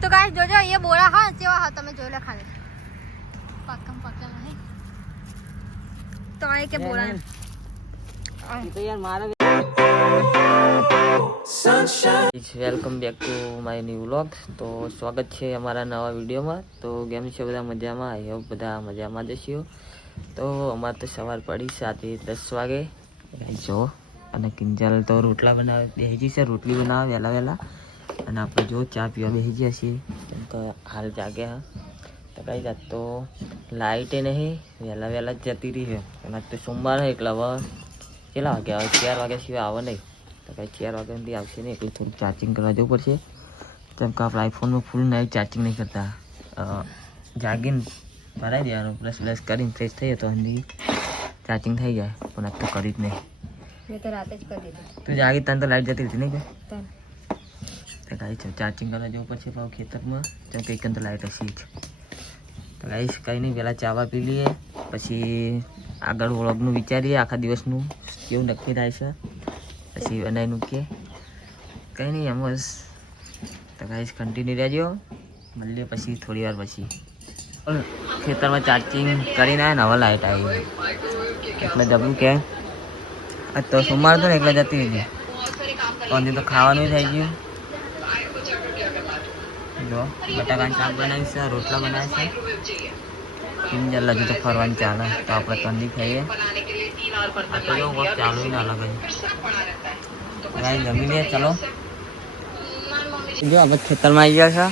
તો ગાઈસ જોજો એ બોરા હા કેવા હા તમે જોઈ લે ખાલી. પાકમ પાકમ હે તો આ કે બોળા તો યાર મારે welcome back to my new vlog તો સ્વાગત છે અમારા નવા વિડીયોમાં. તો કેમ છે બધા? મજામાં? આઈ હોપ બધા મજામાં જ છીએ તો અમારે તો સવાર પડી સાતે દસ વાગે. જો અને કિંજલ તો રોટલા બનાવે બેસી છે રોટલી બનાવે વહેલા વહેલા. અને આપણે જો ચા પીવા બેસી ગયા છીએ. કેમ કે હાલ જાગ્યા તો કઈ જાત તો લાઇટે નહીં વહેલા વહેલા જ જતી રહી છે. અને આજ તો સોમવાર છે એટલે હવે કેટલા વાગ્યા આવે ચાર વાગ્યા સિવાય આવે નહીં. તો કંઈ ચાર વાગ્યા સુધી આવશે નહીં. એટલે થોડું ચાર્જિંગ કરવા જવું પડશે. કેમ કે આપણે આઈફોનમાં ફૂલ નાઇટ ચાર્જિંગ નહીં કરતા. અ, જાગીને ભરાઈ દેવાનું. પ્લસ પ્લસ કરીને ફ્રેશ થઈએ તો અંદર ચાર્જિંગ થઈ જાય. પણ આજ તો કરી જ નહીં. મેં તો રાતે જ કરી દીધું. તું જાગી તને તો લાઈટ જતી હતી નહીં કે? તને. તો છે. ચાર્જિંગ કરવા જવું પડશે પાછું ખેતરમાં. તો કંઈક તો લાઈટ હશે જ. તો કાંઈ કંઈ નહીં પહેલાં ચાવા પી લઈએ. પછી આગળ વ્લોગનું વિચારીએ, આખા દિવસનું કેવું નક્કી થાય છે. પછી બનાવી મૂકીએ. કંઈ નહીં એમ બસ. તો કાંઈ કન્ટિન્યુ રહેજો. મળીએ પછી થોડી વાર પછી. ખેતરમાં ચાર્જિંગ કરીને આવ્યા ને, હવે લાઈટ આવી એટલે જબરું કે. તો સોમવાર તો ને એટલે જતી હતી તો ખાવાનું થઈ ગયું. જો બટાકાનું શાક બનાવીશ રોટલા બનાવ્યા છે. કિંજલ લગી તો ફરવાનું ચાલે, તો આપણે તંદી ખાઈએ. આ તો વર્ક ચાલુ ને અલગ જ. ગાઈ જમી લે, ચલો. જો આપણે ખેતરમાં આવી ગયા છે.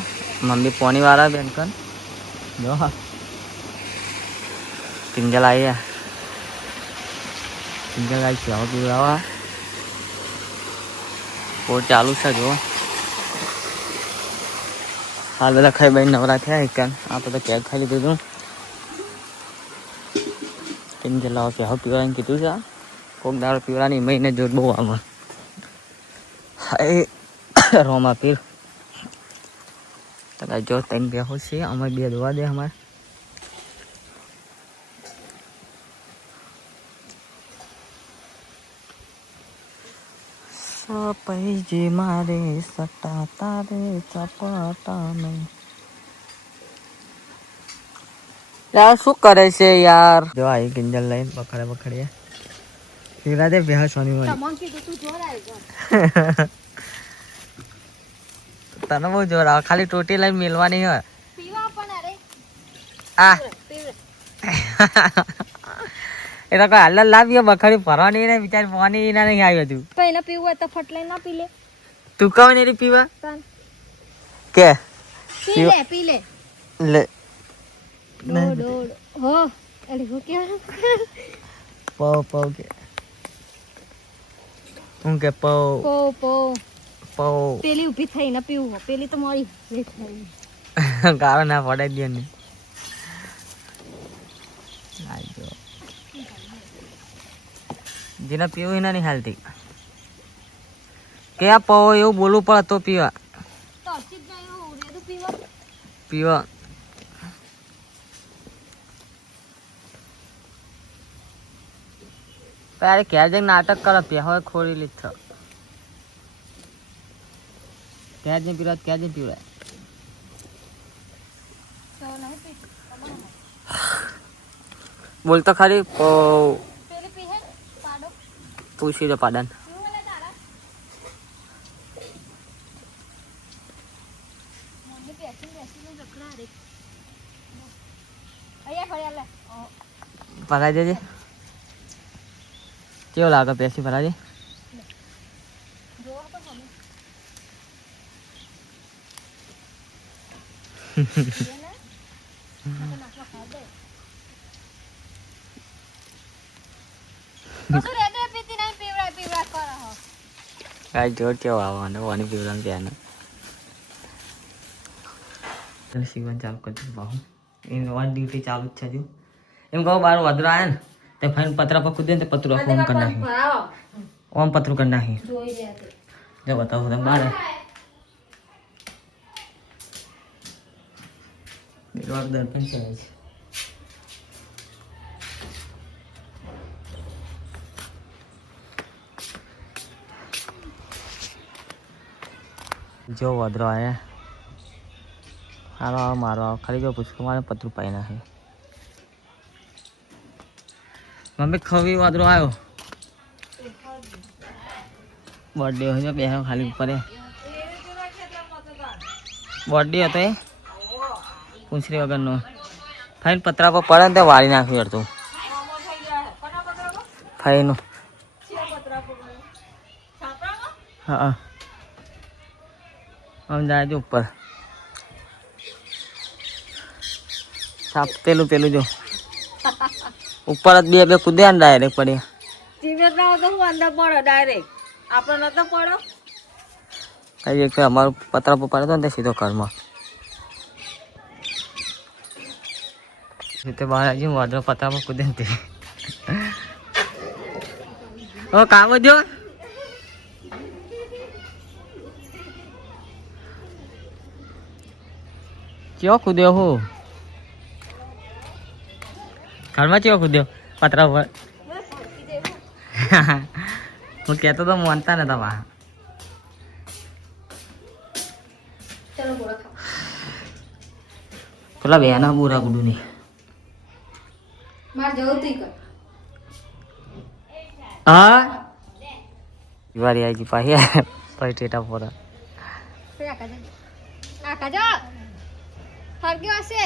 મમ્મી પોણી વાળા બેનકન. જો. કિંજલ આવીએ કિંજલ આવી છે, આવો પીવડાવવા પોર ચાલુ છે, જો. હાલ બધા ખાઈ બાઈ નવરા થયા એકન આ તો કેક ખાઈ લીધું હતું કેમ કે લાવો કે હવે પીવાની કીધું છે કોક દાળ પીવાની મહિને જોર બહુ આમાં. હાય, રોમા પીર. તો જો ત્રણ બેહો છે, અમે બે દોવા દે અમારે. સપૈજી મારે સટા તારે ચપાટા નહીં યાર શું કરે છે યાર? જો આઈ કિંજલ લઈને બખડે બખડીએ પીલા દે બેહ સોની તું આવી તને બહુ જોર આવે. ખાલી ટોટી લઈને મેલવાની હોય. પીવા પણ અરે. આ. પીવે. એ તો હાલ લાવ્યો બખડી ફરવાની ને બિચારી પાણી એના નહીં આવ્યું હતું તો એને પીવું હોય તો ફટલે ના પી લે. તું કહો ને પીવા? કે? પી લે પી લે. લે. હો અરે હો કેવાનું પવ પવ કે. હું કે પવ પેલી ઊભી થઈ ને પીવું પેલી તો થઈ ગાળો ના પડાઈ દે ને આ જો. જેને પીવું એના નહીં હાલતી. કે આ પવો એવું બોલવું પડે તો પીવા. પીવા. અરે ક્યારે જઈને નાટક કરો પે હવે ખોરી લીધ ક્યાં જઈને પીવા ક્યાં જઈને પીવડાય બોલતો ખરી પી પૂછી દો પાડન ભરાઈ દેજે કેવો લાગે પેસી ભરાજે જોવો તો મમ્મી કશું રે દે પીતી નહીં પીવડાય પીવડાય કરો હો કાંઈ જોર કેવો આવવાનો પાણી પીવડાનું ત્યાંનો સીવન ચાલુ કરી દીધું બાહુ એની વન ડ્યુટી ચાલુ જ છે એમ કહો બાર વધરો આવ્યા ને તે ફાઈન પતરા પર કૂદે ને તે પતરું ઓમ કરી નાખી ઓમ પતરું કરી નાખી જો બતાવો તમે બાર દર્પણ છે છે જો વધરો આવે હારો આવો મારો આવો. ખાલી જો પુષ્પ મારે પતરું પાઈ નાખે. મમ્મી ખવી વાદરો આવ્યો બર્થડે હોય બે ખાલી ઉપર. બર્થડે હતો એ? પૂંછડી વગરનો. ફાઈન પતરા પર પડે ને તે વાળી નાખ્યું અડધું ફાઈનું. હા આમ છે ઉપર. સાપ પેલું પેલું જો. ઉપર જ બે બે કૂદ્યા ને ડાયરેક્ટ પડ્યા જીવેત ના તો હું અંદર પડો ડાયરેક્ટ આપણે નતો પડો? કઈ એક અમારું પતરા પપ્પા હતો ને સીધો ઘરમાં. તે બહાર આવી વાદળો પતરા પર કૂદે ને તે. ઓ કામ જો. ચો કૂદ્યો હું? ઘરમાં ચિયો કૂદ્યો? પતરા ઉપર. હું કહેતો તો માનતા ને તમારા પેલા બેના બુરા ગુડું નહીં મારે જવું તું કર. હા? આવી ગઈ પાછી. પછી ટેટા પોરા. જા જા ફરગ્યો હશે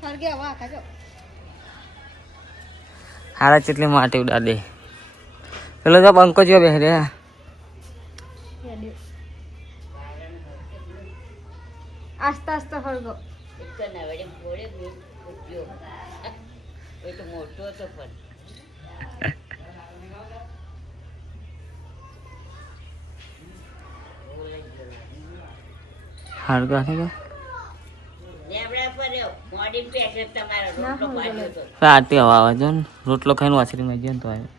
ફરગ્યો હવે આકા હારા ચેટલી માટી ઉડાડે પેલો તો બંકો જો બેસી રહ્યા આસ્તા આસ્તા ફરગો મોટો હતો પણ. પેસે તમારો કે રાતે હવા આવે જો ને. રોટલો ખાઈને વાસરીમાં ગયો ને તો આવ્યો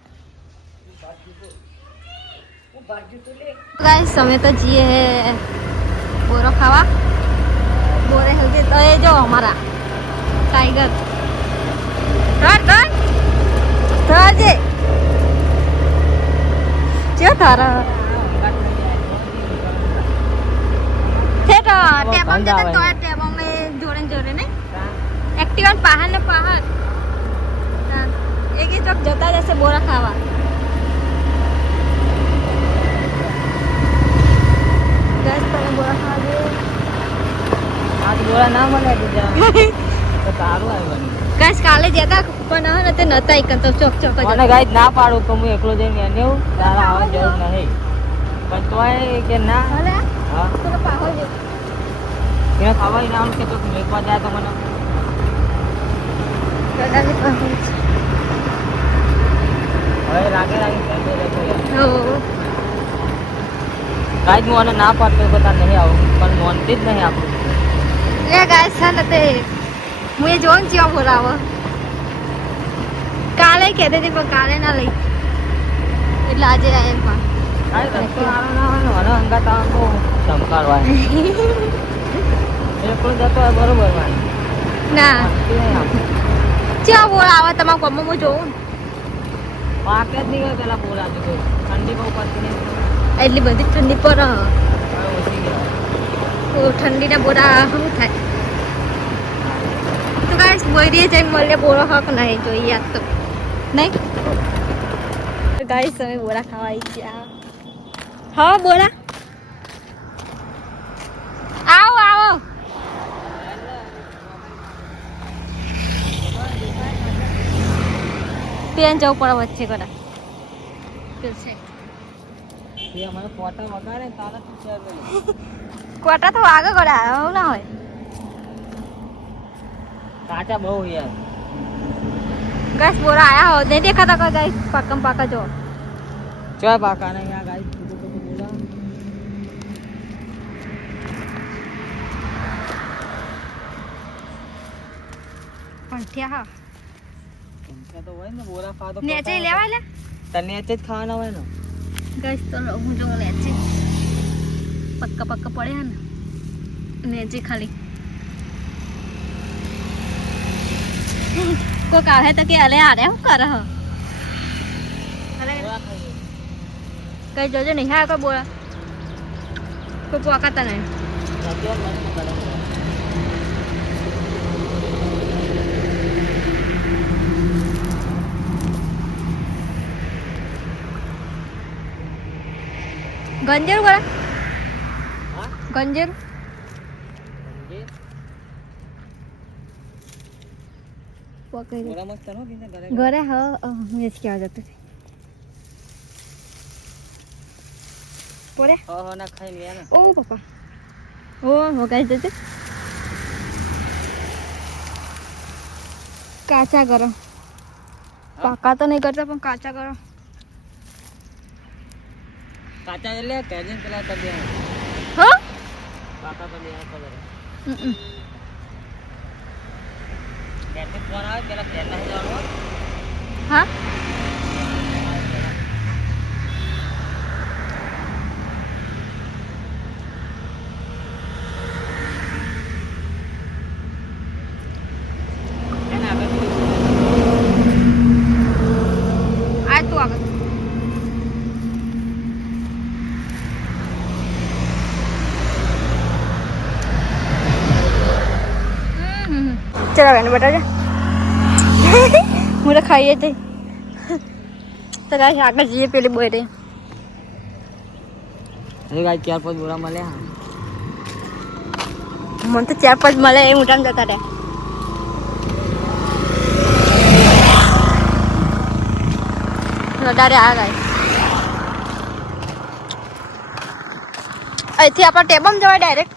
ગાઈસ અમે તો જઈએ હે બોરો ખાવા. બોરે હેલ્ધી. તો એ જો અમારા ટાઈગર ધર ધર. ધરજે ચો તારા છે તો ટેબમ જતા તો ટેબમ એ જોડે જોડે ને એક્ટિવા પહાડ ને પહાડ. એક એક જતા જશે બોરા ખાવા. ગાઈસ તમે બોરા ખાવા જઈએ. આજ ગોળા ના મળે બીજા તો સારું આવ્યું ગાઈસ કાલે જતા પણ હવે તે નતા એક તો ચોક ચોક જ મને ગાઈસ ના પાડું તો હું એકલો જઈને એને તારા આવવાની જરૂર નહીં. પણ તોય કે ના. એને ખબર ના કે તો મેકવા જાય તો મને. હવે રાગે રાગે હું. આને ના પાડતો તો તાર નહીં આવું. પણ નોંધતી જ નહીં આપણું. લે ગાઈસ છે ને તે. હું એ જોઉં છું બોલાવો. કાલે કહેતી હતી પણ કાલે ના લઈ. એટલે આજે એમ પણ. કાંઈ રસ્તો ના હોય ને મને આવે તો ધમકારવાય એકલો જતો હોય બરોબર વાય ના. ચા બોલ આવે તમારા કોમમાં હું જોઉં. પાકે જ નહીં હોય પેલા બોલાતું કોઈ. ઠંડી બહુ પડતી એટલી બધી ઠંડી પર ઠંડીના બોરા શું થાય? તો ગાઈસ બોરીએ જઈને મળે બોરો હક નહીં જોઈએ આજ તો. નહીં? ગાઈસ અમે બોરા ખાવા આવી ગયા. હા બોરા આવો આવો પેન જવું પડે વચ્ચે પિક્ચર કોટા તો આગળ કડા આવું ના હોય. કાચા બહુ યાર. ગાઈસ બોરા આયા હો. નહીં દેખાતા કોઈ ગાઈસ? પાકમ પાકા જો ચોય પાકા ને યા ગાઈસ કીધું ત્યાં હા. તો હોય ને બોરા ખા તો નેચે લેવાય લે. તને નેચે જ ખાવાના હોય ને. ગાઈસ તો હું જો નેચે. પક્કા પક્કા પડ્યા ને. નેચે ખાલી. કોક આવે તો કે અલે આરે હું કરે હ? કઈ જોજો નહીં હા કોઈ બોલા કોઈ પોકાતા નહીં. ગંજેર કરે ગંજેર. ઘરે હા મેં જ કહેવા જતું પોરે ઓ પપ્પા. ઓ વગાડી દેજે. કાચા કરો. પાકા તો નહીં કરતા પણ કાચા કરો. કાચા એટલે કેજન પેલા તબે હા? કાકા તો લેવા ખબર હમ કેતે ફોન આવે? પેલા પહેલા જવાનું હા એને આગળ આ તું આગળ ચલો બેન બટાટા હું તો ખાઈએ તે તો કાંઈ આગળ જઈએ પેલી બોય રહી અરે ગાય ચાર પાંચ બોરા મળ્યા. મને તો ચાર પાંચ મળે એ ઉઠામ જતા રહે. વધારે આ ગાય અહીંથી આપણા ટેબમ જવાય ડાયરેક્ટ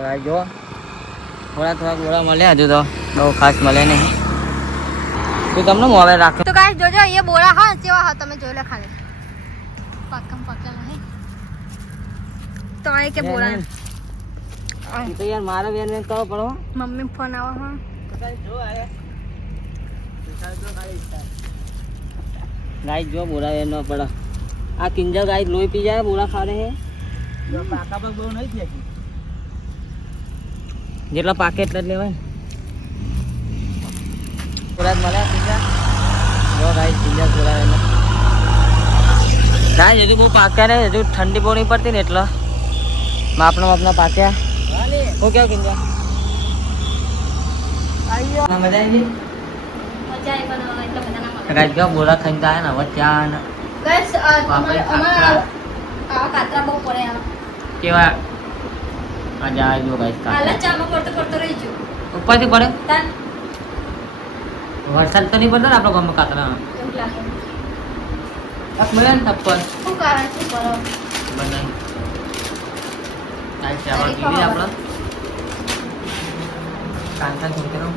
તો ગાય જો થોડા થોડા બોરા મળ્યા હજુ તો બહુ ખાસ મળે નહીં. તું તમને મોબાઈલ રાખ. તો ગાઈસ જોજો અહીંયા બોરા હા કેવા હા તમે જોઈ લે ખાલી. પાકમ પાકમ હે. તો આ કે બોરા. આ તો યાર મારે બેન બેન કરો પડો. મમ્મી ફોન આવો હા. ગાય જો બોરા બેન પડો પડે. આ કિંજર ગાય લોહી પી જાય બોરા ખાડે હે. જેટલા પાકે એટલા જ લેવાય. બોરા મળ્યા મળે કિંજર જો ભાઈ બોરા એને. ગાય હજુ બહુ પાક્યા ને હજુ ઠંડી બહુ નહીં પડતી ને એટલે. માપના માપના પાક્યા. હું કેવું કિંજર મજા આવી ના બોરા ખાઈને ને હવે ત્યાં ને. કેવા? મજા આવી ગાઈસ કાલે ચામાં કરતો કરતો રહી ગયો ઉપરથી પડે? તાન. વરસાદ તો નહીં પડતો ને આપણો ગામમાં કાતરા. એવું લાગે. મળે ને તક પર. શું કારણ શું કરો બધા કાંઈ ચાવલ પીવી આપણે. કાંતા છોકરો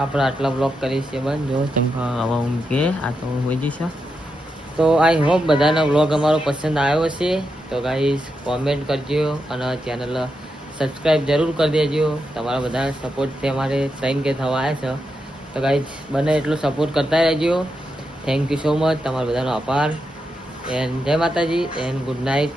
આપણે આટલા બ્લોક કરી છે બંધ જો તમે હવે ઊંઘે. આ તો હું હોઈ જઈશ તો આઈ હોપ બધાનો વ્લોગ અમારો પસંદ આવ્યો છે તો ગાઈસ કોમેન્ટ કરજો અને ચેનલ સબસ્ક્રાઈબ જરૂર કરી દેજો. તમારા બધા સપોર્ટથી અમારે ત્રણ કે થવા આવ્યા છે. તો ગાઈસ બને એટલો સપોર્ટ કરતા રહેજો. થેન્ક યુ સો મચ તમારા બધાનો આભાર. એન્ડ જય માતાજી. And good night